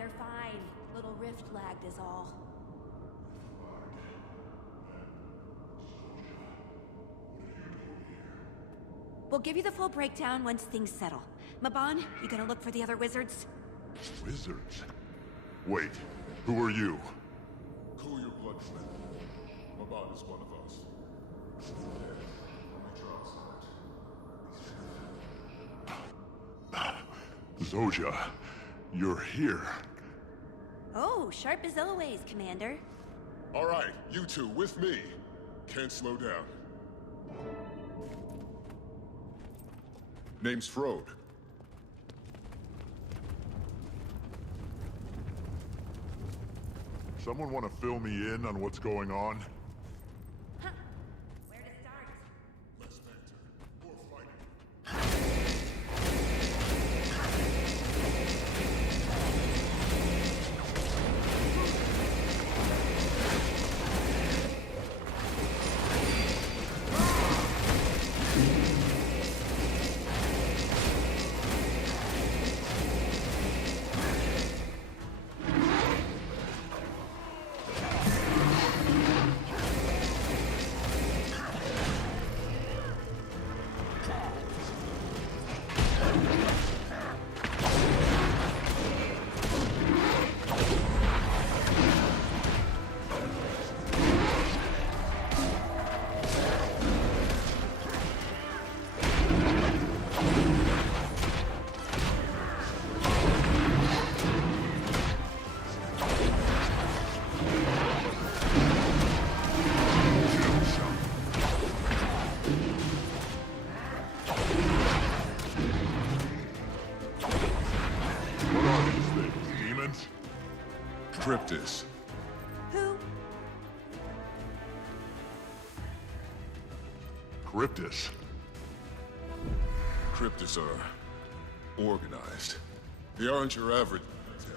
they're fine. Little rift lagged is all. We'll give you the full breakdown once things settle. Maban, you gonna look for the other wizards? Wizards? Wait, who are you? Cool your blood, friend. Maban is one of us. Zoja, you're here. Oh, sharp as always, Commander. All right, you two, with me. Can't slow down. Name's Frode. Someone want to fill me in on what's going on? Huh. Where to start? Less banter. More fighting. What are these things? Demons? Kryptis. Who? Kryptis. Kryptis are organized. They aren't your average terror.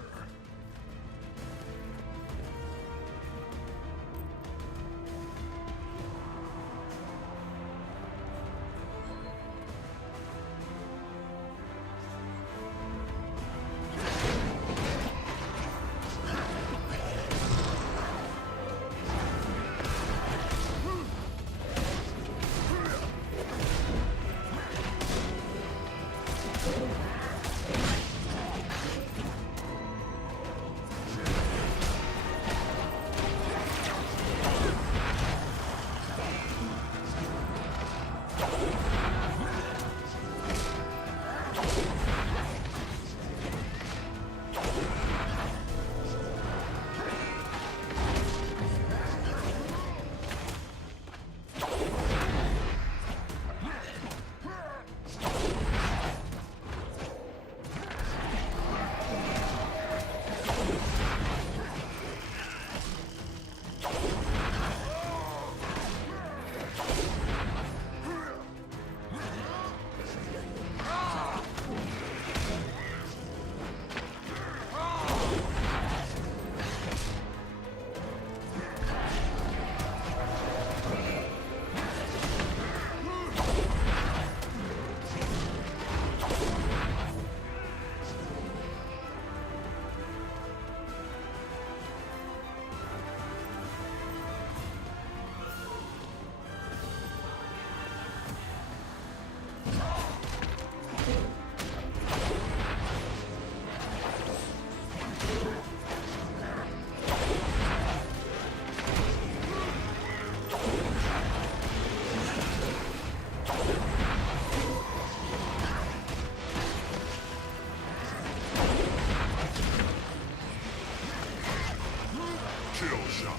Kill shot.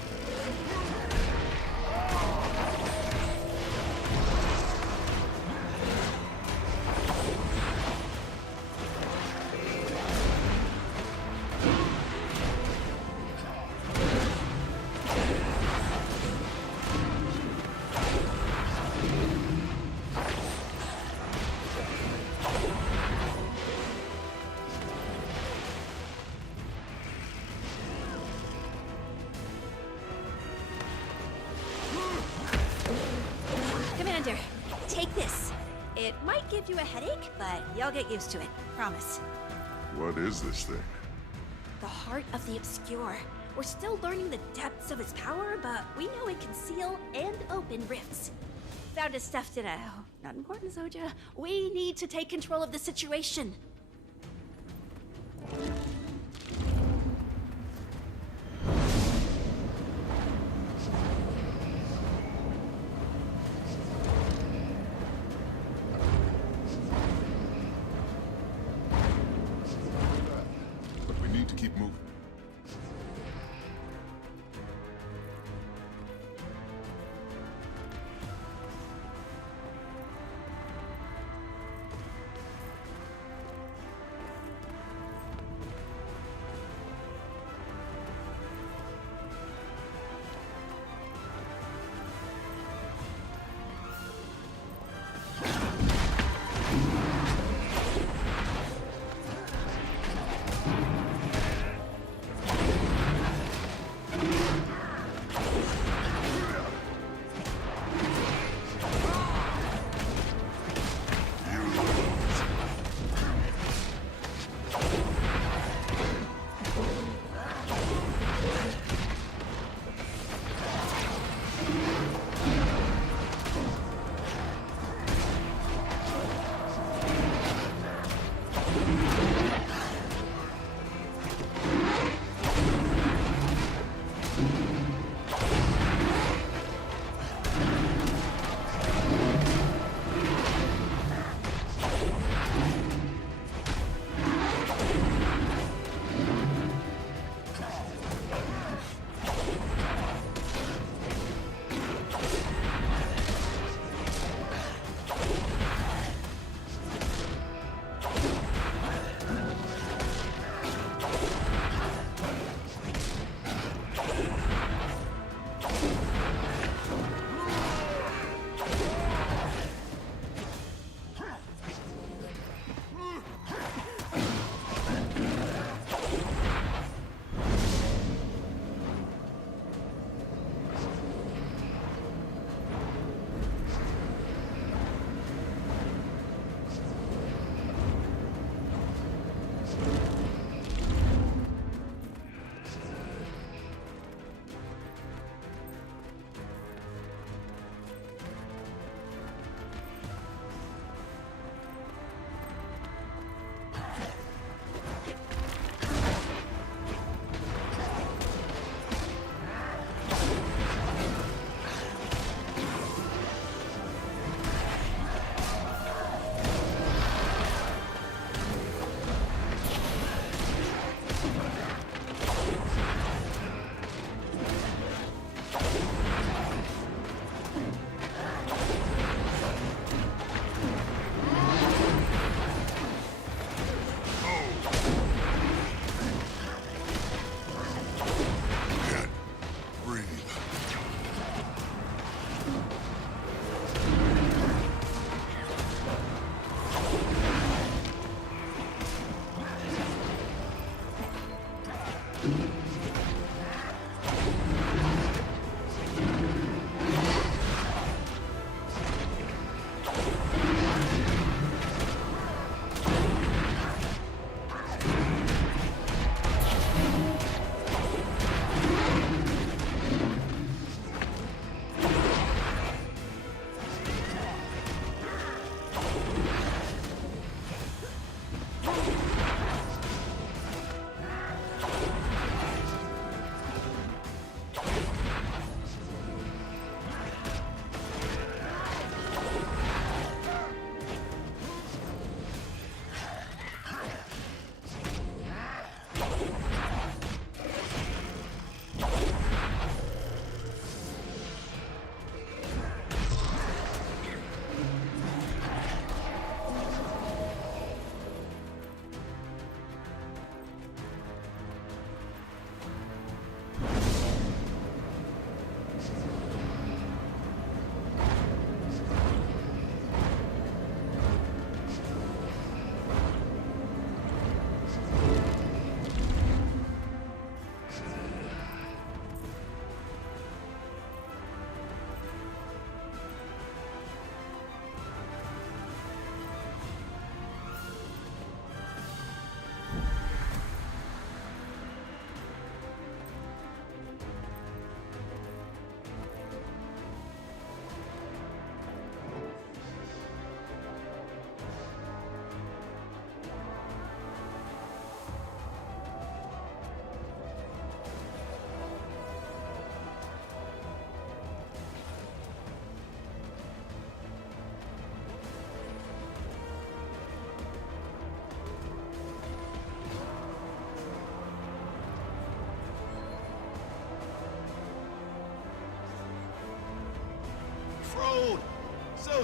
Commander, take this. It might give you a headache, but you'll get used to it. Promise. What is this thing? The heart of the obscure. We're still learning the depths of its power, but we know it can seal and open rifts. Found his stuff today. Oh, not important, Zoja. We need to take control of the situation. But we need to keep moving.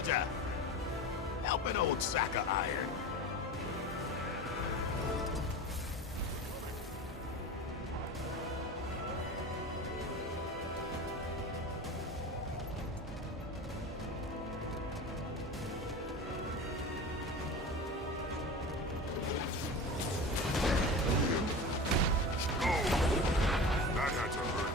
soldier. Help an old sack of iron. That had to hurt.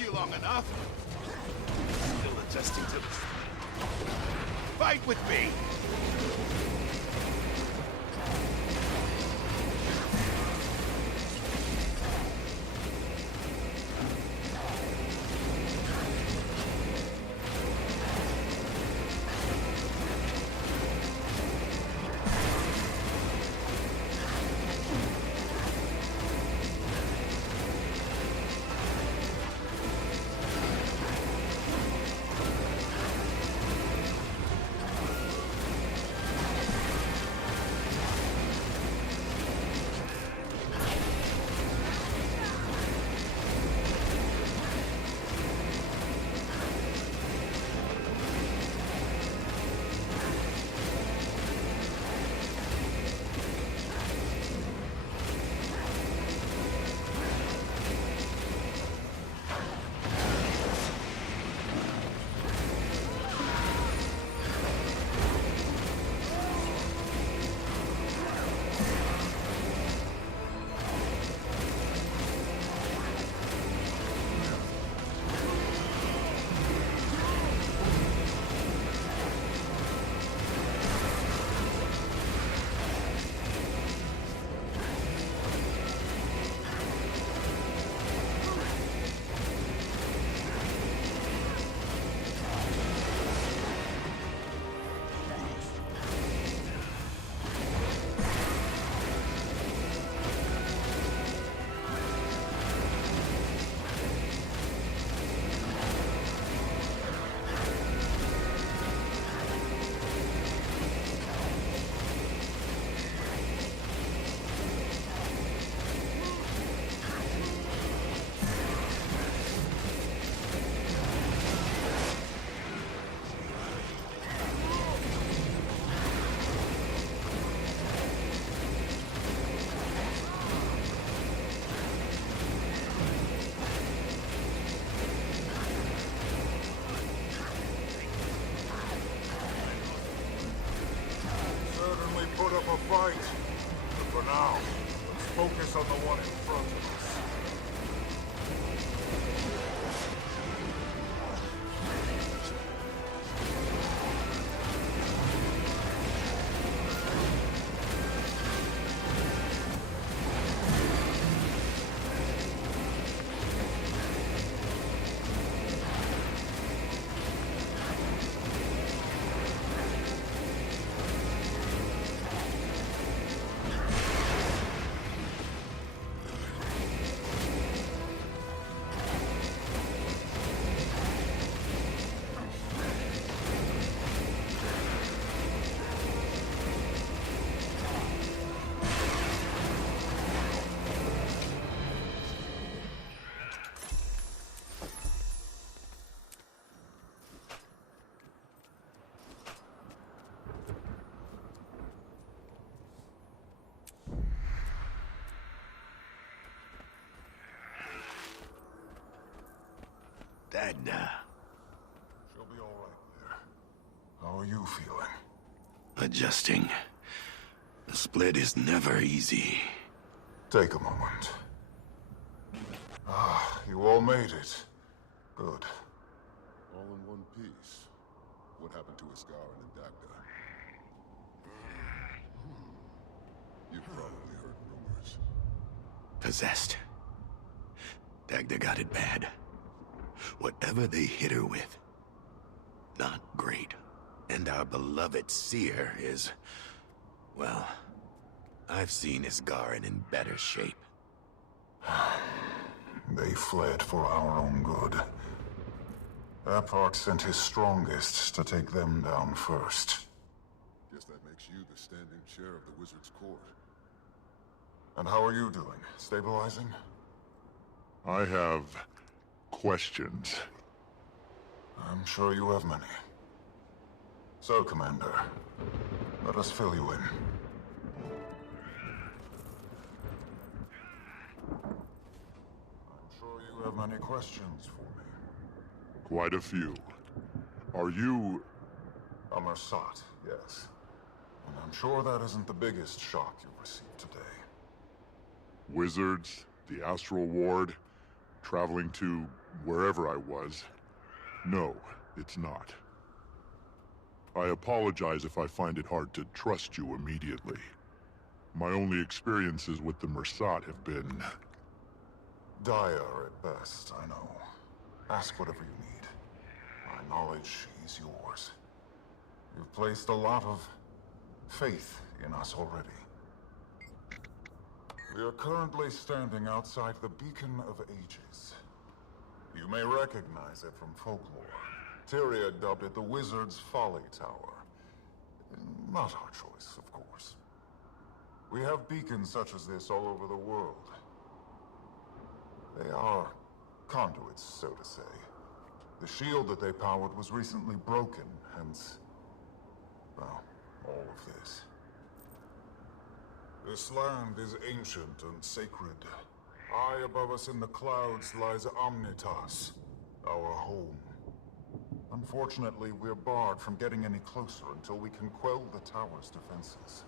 you long enough. Still adjusting to the... Fight with me! Put up a fight. But for now, let's focus on the one in front of us. Dagda. She'll be all right there. How are you feeling? Adjusting. The split is never easy. Take a moment. Ah, you all made it. Good. All in one piece. What happened to Iskarin and Dagda? You've probably heard rumors. Possessed. Dagda got it bad. Whatever they hit her with, not great. And our beloved seer is... well, I've seen Iskarin in better shape. They fled for our own good. Apart sent his strongest to take them down first. Guess that makes you the standing chair of the Wizard's Court. And how are you doing? Stabilizing? I have... questions. I'm sure you have many. So, Commander, let us fill you in. I'm sure you have many questions for me. Quite a few. Are you... A Mersat, yes. And I'm sure that isn't the biggest shock you've received today. wizards, the Astral Ward, traveling to Wherever I was. No, it's not. I apologize if I find it hard to trust you immediately. My only experiences with the Mersat have been... dire at best, I know. Ask whatever you need. My knowledge is yours. You've placed a lot of faith in us already. We are currently standing outside the Beacon of Ages. You may recognize it from folklore. Tyria dubbed it the Wizard's Folly Tower. Not our choice, of course. We have beacons such as this all over the world. They are conduits, so to say. The shield that they powered was recently broken, hence... well, all of this. This land is ancient and sacred. High above us in the clouds lies Omnitas, our home. Unfortunately, we're barred from getting any closer until we can quell the tower's defenses.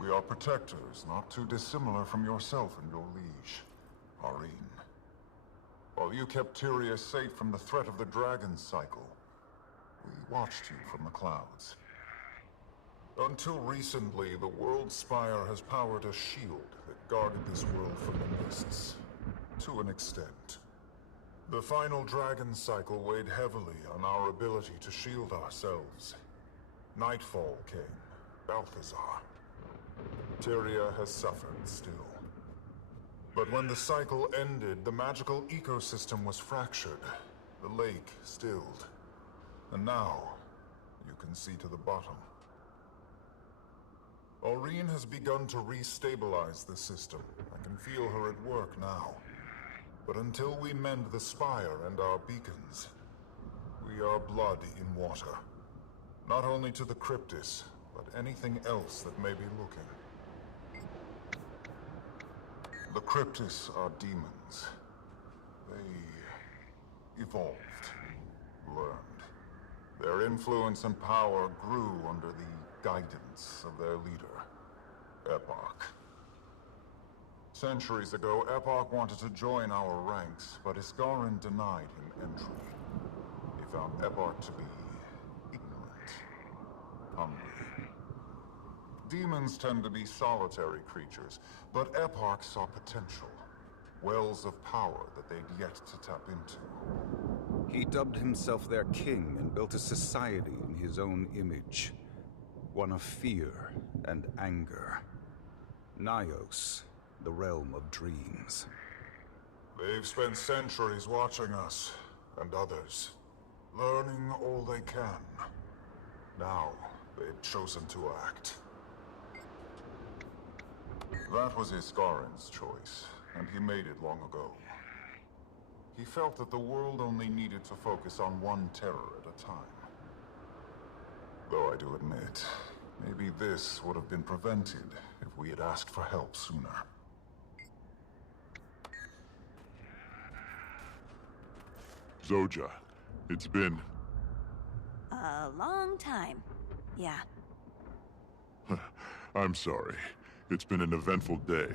We are protectors, not too dissimilar from yourself and your liege, Areen. While you kept Tyria safe from the threat of the Dragon Cycle, we watched you from the clouds. Until recently, the World Spire has powered a shield that guarded this world from the mists, to an extent. The final Dragon Cycle weighed heavily on our ability to shield ourselves. Nightfall came, Balthazar. Tyria has suffered still. But when the cycle ended, the magical ecosystem was fractured, the lake stilled. And now, you can see to the bottom. Areen has begun to re-stabilize the system. I can feel her at work now. But until we mend the spire and our beacons, we are blood in water. Not only to the Kryptis, but anything else that may be looking. The Kryptis are demons. They evolved, learned. Their influence and power grew under the guidance of their leader, Epoch. Centuries ago, Epoch wanted to join our ranks, but Iskarin denied him entry. He found Epoch to be ignorant, hungry. Demons tend to be solitary creatures, but Epoch saw potential. Wells of power that they'd yet to tap into. He dubbed himself their king and built a society in his own image. One of fear and anger. Nyos, the realm of dreams. They've spent centuries watching us, and others, learning all they can. Now, they've chosen to act. That was Iskarin's choice, and he made it long ago. He felt that the world only needed to focus on one terror at a time. Though I do admit, maybe this would have been prevented if we had asked for help sooner. Zoja, it's been... A long time. Yeah. I'm sorry. It's been an eventful day.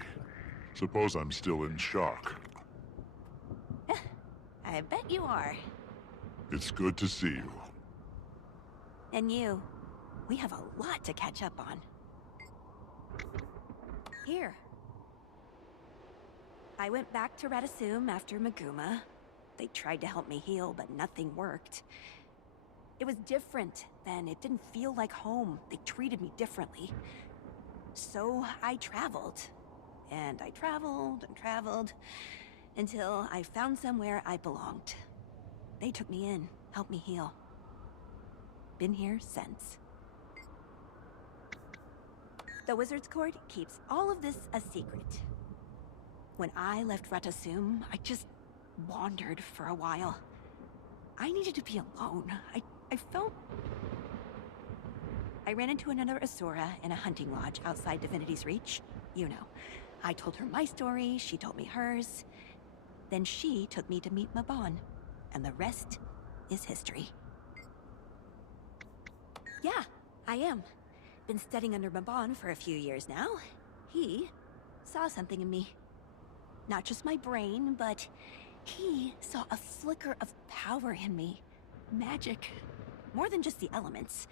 Suppose I'm still in shock. I bet you are. It's good to see you. And you. We have a lot to catch up on. Here. I went back to Radisum after Maguma. They tried to help me heal, but nothing worked. It was different then. It didn't feel like home. They treated me differently. So I traveled. And I traveled and traveled until I found somewhere I belonged. They took me in, helped me heal. Been here since. The Wizard's Court keeps all of this a secret. When I left Radisum, I just wandered for a while. I needed to be alone. I felt... I ran into another Asura in a hunting lodge outside Divinity's Reach. You know. I told her my story, she told me hers. Then she took me to meet Mabon, and the rest is history. Yeah, I am. Been studying under Mabon for a few years now. He saw something in me. Not just my brain, but He saw a flicker of power in me. Magic. More than just the elements.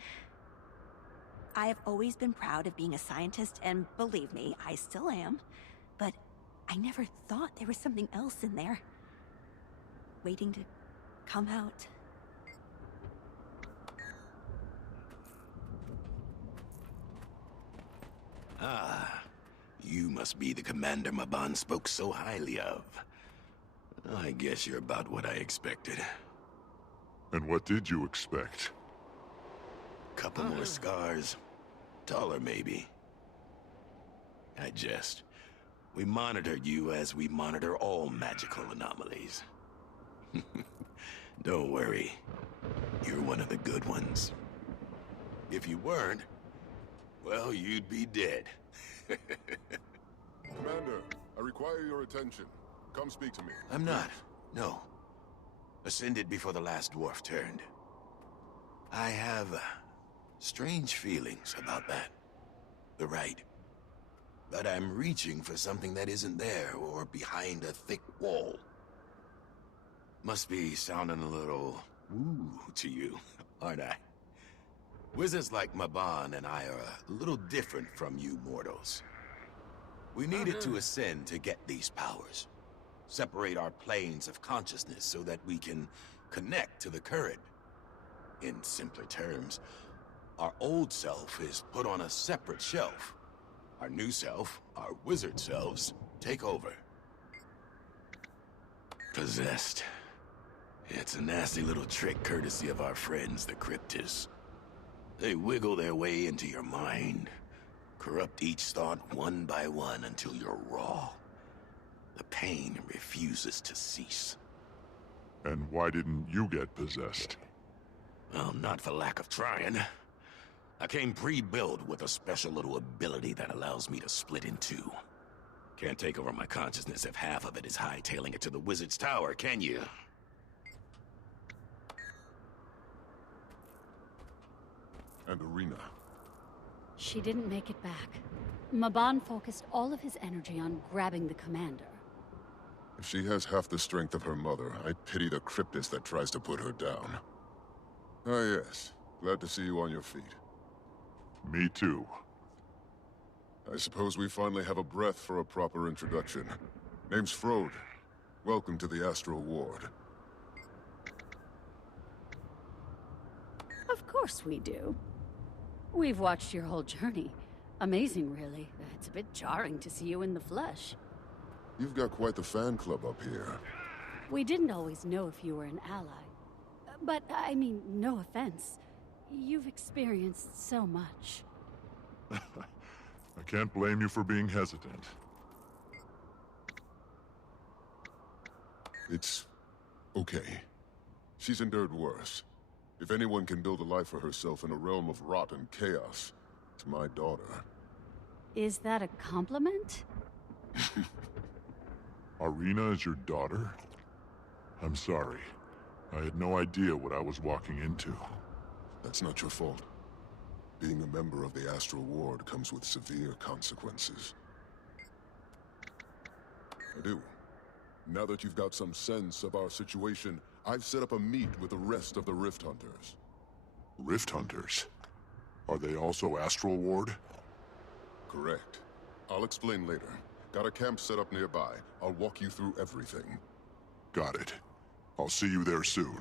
I have always been proud of being a scientist, and believe me, I still am. But I never thought there was something else in there. Waiting to come out. Ah, you must be the commander Maban spoke so highly of. I guess you're about what I expected. And what did you expect? Couple more scars. Taller, maybe. I jest. We monitor you as we monitor all magical anomalies. Don't worry. You're one of the good ones. If you weren't, well, you'd be dead. Commander, I require your attention. Come speak to me. I'm not. No. Ascended before the last dwarf turned. I have strange feelings about that. The right. But I'm reaching for something that isn't there or behind a thick wall. Must be sounding a little woo to you, aren't I? Wizards like Maban and I are a little different from you mortals. We needed to ascend to get these powers. Separate our planes of consciousness so that we can connect to the current. In simpler terms, our old self is put on a separate shelf. Our new self, our wizard selves, take over. Possessed. It's a nasty little trick courtesy of our friends, the Kryptis. They wiggle their way into your mind, corrupt each thought one by one until you're raw. The pain refuses to cease. And why didn't you get possessed? Well, not for lack of trying. I came pre-built with a special little ability that allows me to split in two. Can't take over my consciousness if half of it is hightailing it to the Wizard's Tower, can you? And Arena. She didn't make it back. Maban focused all of his energy on grabbing the commander. If she has half the strength of her mother, I pity the Kryptis that tries to put her down. Ah yes, glad to see you on your feet. Me too. I suppose we finally have a breath for a proper introduction. Name's Frode. Welcome to the Astral Ward. Of course we do. We've watched your whole journey. Amazing, really. It's a bit jarring to see you in the flesh. You've got quite the fan club up here. We didn't always know if you were an ally. But, I mean, no offense. You've experienced so much. I can't blame you for being hesitant. It's okay. She's endured worse. If anyone can build a life for herself in a realm of rot and chaos, it's my daughter. Is that a compliment? Arena is your daughter? I'm sorry. I had no idea what I was walking into. That's not your fault. Being a member of the Astral Ward comes with severe consequences. I do. Now that you've got some sense of our situation, I've set up a meet with the rest of the Rift Hunters. Rift Hunters? Are they also Astral Ward? Correct. I'll explain later. Got a camp set up nearby. I'll walk you through everything. Got it. I'll see you there soon.